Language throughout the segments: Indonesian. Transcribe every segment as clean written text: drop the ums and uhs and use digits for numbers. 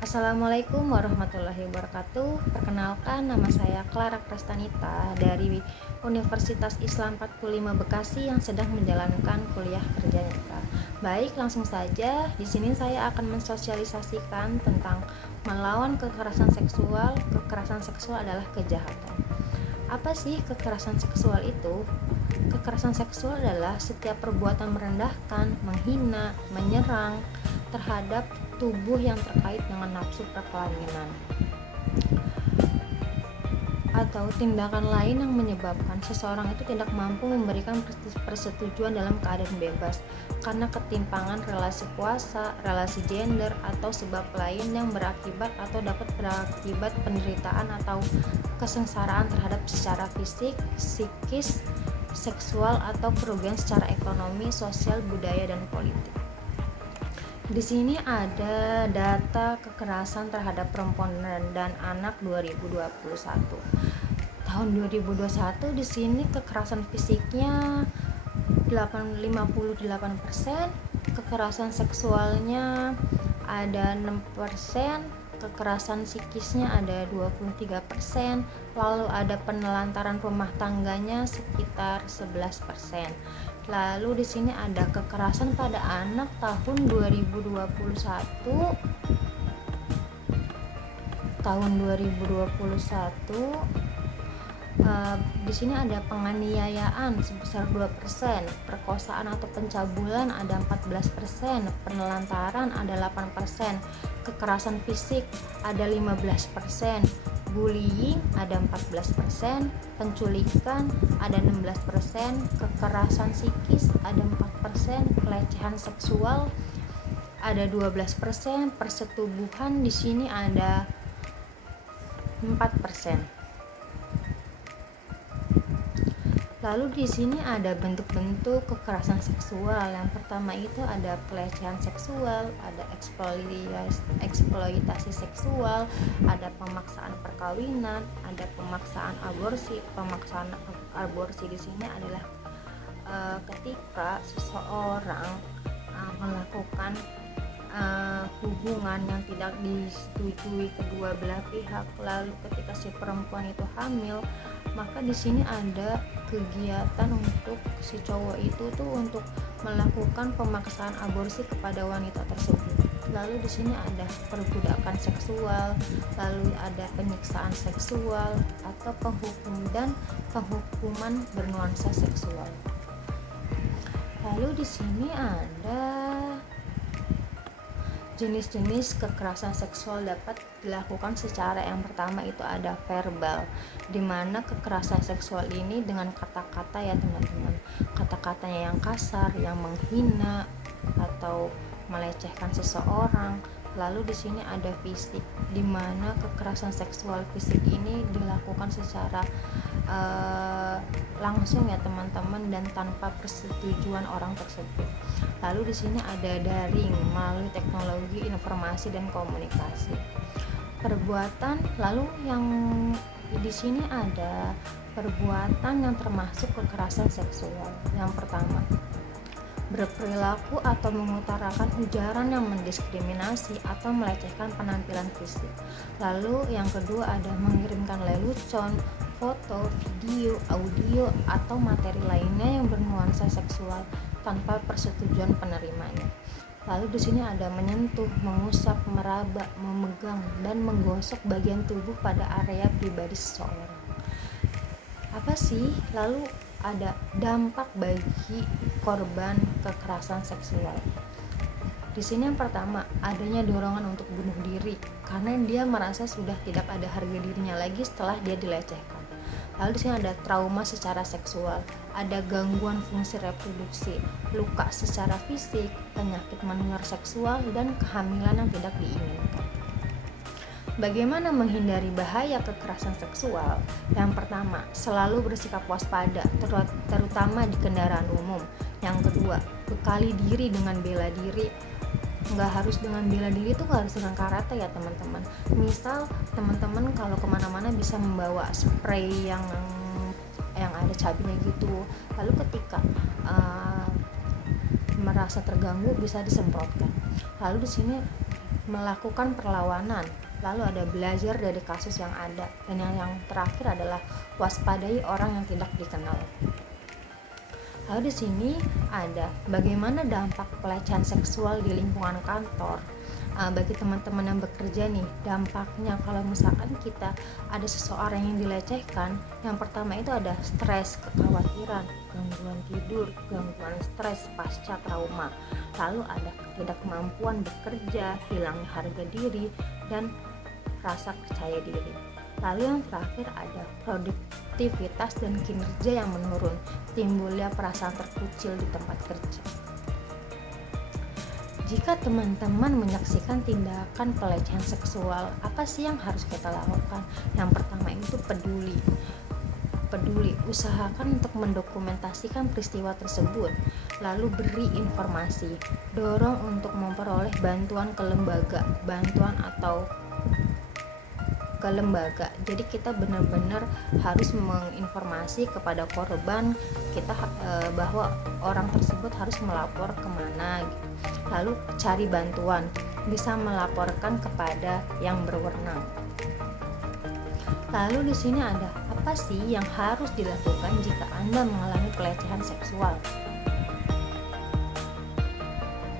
Assalamualaikum warahmatullahi wabarakatuh. Perkenalkan, nama saya Clara Krastanita dari Universitas Islam 45 Bekasi yang sedang menjalankan kuliah kerja nyata. Baik, langsung saja. Di sini saya akan mensosialisasikan tentang melawan kekerasan seksual. Kekerasan seksual adalah kejahatan. Apa sih kekerasan seksual itu? Kekerasan seksual adalah setiap perbuatan merendahkan, menghina, menyerang terhadap tubuh yang terkait dengan nafsu perkelaminan atau tindakan lain yang menyebabkan seseorang itu tidak mampu memberikan persetujuan dalam keadaan bebas karena ketimpangan relasi kuasa, relasi gender, atau sebab lain yang berakibat atau dapat berakibat penderitaan atau kesengsaraan terhadap secara fisik, psikis, seksual, atau kerugian secara ekonomi, sosial, budaya, dan politik. Di sini ada data kekerasan terhadap perempuan dan anak 2021. Tahun 2021 di sini kekerasan fisiknya 58%, kekerasan seksualnya ada 6%, kekerasan psikisnya ada 23%, lalu ada penelantaran rumah tangganya sekitar 11%. Lalu di sini ada kekerasan pada anak tahun 2021. Di sini ada penganiayaan sebesar 2%, perkosaan atau pencabulan ada 14%, penelantaran ada 8%, kekerasan fisik ada 15%, bullying ada 14%, penculikan ada 16%, kekerasan psikis ada 4%, pelecehan seksual ada 12%, persetubuhan di sini ada 4%. Lalu di sini ada bentuk-bentuk kekerasan seksual. Yang pertama itu ada pelecehan seksual, ada eksploitasi seksual, ada pemaksaan perkawinan, ada pemaksaan aborsi. Pemaksaan aborsi di sini adalah ketika seseorang melakukan hubungan yang tidak disetujui kedua belah pihak, lalu ketika si perempuan itu hamil, maka di sini ada kegiatan untuk si cowok itu tuh untuk melakukan pemaksaan aborsi kepada wanita tersebut. Lalu di sini ada perbudakan seksual, lalu ada penyiksaan seksual atau penghukuman bernuansa seksual. Lalu di sini ada jenis-jenis kekerasan seksual dapat dilakukan secara yang pertama itu ada verbal, dimana kekerasan seksual ini dengan kata-kata ya teman-teman, kata-katanya yang kasar, yang menghina atau melecehkan seseorang. Lalu di sini ada fisik, dimana kekerasan seksual fisik ini dilakukan secara langsung ya teman-teman dan tanpa persetujuan orang tersebut. Lalu di sini ada daring melalui teknologi informasi dan komunikasi. Perbuatan, lalu yang di sini ada perbuatan yang termasuk kekerasan seksual. Yang pertama, berperilaku atau mengutarakan ujaran yang mendiskriminasi atau melecehkan penampilan fisik. Lalu yang kedua ada mengirimkan lelucon, foto, video, audio, atau materi lainnya yang bernuansa seksual tanpa persetujuan penerimanya. Lalu di sini ada menyentuh, mengusap, meraba, memegang, dan menggosok bagian tubuh pada area pribadi seseorang. Apa sih? Lalu ada dampak bagi korban kekerasan seksual. Di sini yang pertama, adanya dorongan untuk bunuh diri karena dia merasa sudah tidak ada harga dirinya lagi setelah dia dilecehkan. Lalu di sini ada trauma secara seksual, ada gangguan fungsi reproduksi, luka secara fisik, penyakit menular seksual, dan kehamilan yang tidak diinginkan. Bagaimana menghindari bahaya kekerasan seksual? Yang pertama, selalu bersikap waspada, terutama di kendaraan umum. Yang kedua, bekali diri dengan bela diri. Nggak harus dengan bela diri itu nggak harus dengan karate ya teman-teman. Misal teman-teman kalau kemana-mana bisa membawa spray yang ada cabenya gitu. Lalu ketika merasa terganggu bisa disemprotkan. Lalu di sini melakukan perlawanan, lalu ada belajar dari kasus yang ada, dan yang terakhir adalah waspadai orang yang tidak dikenal. Lalu di sini ada bagaimana dampak pelecehan seksual di lingkungan kantor. Bagi teman-teman yang bekerja nih, dampaknya kalau misalkan kita ada seseorang yang dilecehkan, yang pertama itu ada stres, kekhawatiran, gangguan tidur, gangguan stres pasca trauma, lalu ada ketidakmampuan bekerja, hilangnya harga diri, dan rasa percaya diri. Lalu yang terakhir ada produktivitas dan kinerja yang menurun, timbulnya perasaan terkucil di tempat kerja. Jika teman-teman menyaksikan tindakan pelecehan seksual, apa sih yang harus kita lakukan? Yang pertama itu peduli, usahakan untuk mendokumentasikan peristiwa tersebut, lalu beri informasi, dorong untuk memperoleh bantuan ke lembaga, jadi kita benar-benar harus menginformasi kepada korban kita bahwa orang tersebut harus melapor kemana gitu. Lalu cari bantuan, bisa melaporkan kepada yang berwenang. Lalu di sini ada apa sih yang harus dilakukan jika Anda mengalami pelecehan seksual?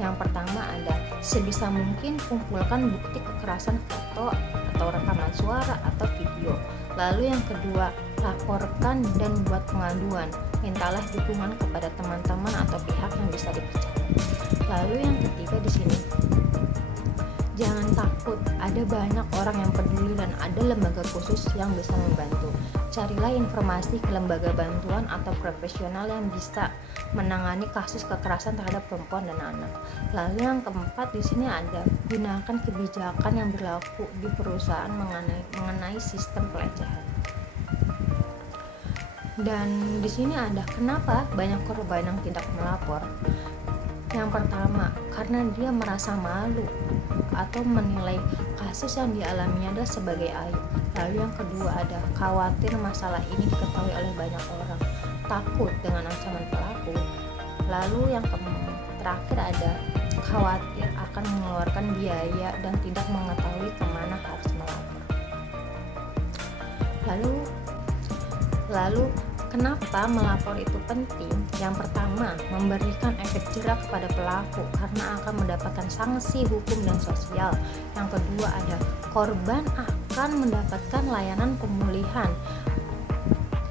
Yang pertama ada sebisa mungkin kumpulkan bukti kekerasan foto atau rekaman suara atau video. Lalu yang kedua, laporkan dan buat pengaduan. Mintalah dukungan kepada teman-teman atau pihak yang bisa dipercaya. Lalu yang ketiga di sini, jangan takut, ada banyak orang yang peduli dan ada lembaga khusus yang bisa membantu. Carilah informasi ke lembaga bantuan atau profesional yang bisa menangani kasus kekerasan terhadap perempuan dan anak. Lalu yang keempat di sini ada gunakan kebijakan yang berlaku di perusahaan mengenai sistem pelecehan. Dan di sini ada kenapa banyak korban yang tidak melapor. Yang pertama, karena dia merasa malu atau menilai kasus yang dialaminya adalah sebagai aib. Lalu yang kedua ada khawatir masalah ini diketahui oleh banyak orang, takut dengan ancaman pelaku. Lalu yang terakhir ada khawatir akan mengeluarkan biaya dan tidak mengetahui kemana harus melapor. Lalu kenapa melapor itu penting? Yang pertama, memberikan efek jera kepada pelaku karena akan mendapatkan sanksi hukum dan sosial. Yang kedua ada korban akan mendapatkan layanan pemulihan.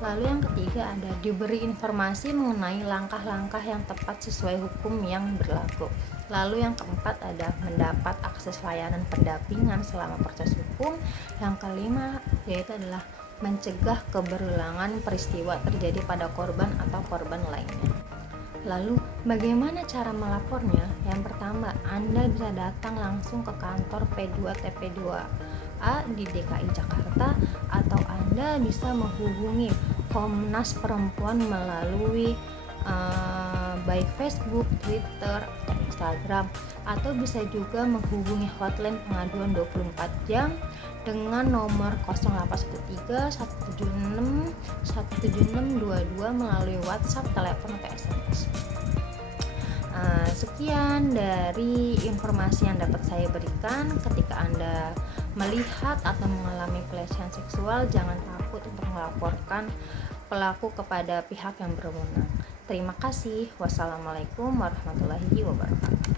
Lalu yang ketiga ada diberi informasi mengenai langkah-langkah yang tepat sesuai hukum yang berlaku. Lalu yang keempat ada mendapat akses layanan pendampingan selama proses hukum. Yang kelima yaitu adalah mencegah keberulangan peristiwa terjadi pada korban atau korban lainnya. Lalu bagaimana cara melapornya? Yang pertama, Anda bisa datang langsung ke kantor P2TP2A di DKI Jakarta, atau Anda bisa menghubungi Komnas Perempuan melalui baik Facebook, Twitter, atau Instagram, atau bisa juga menghubungi hotline pengaduan 24 jam dengan nomor 0813 176 17622 melalui WhatsApp, telepon, atau SMS. Sekian dari informasi yang dapat saya berikan. Ketika Anda melihat atau mengalami pelecehan seksual, jangan takut untuk melaporkan pelaku kepada pihak yang berwenang. Terima kasih. Wassalamualaikum warahmatullahi wabarakatuh.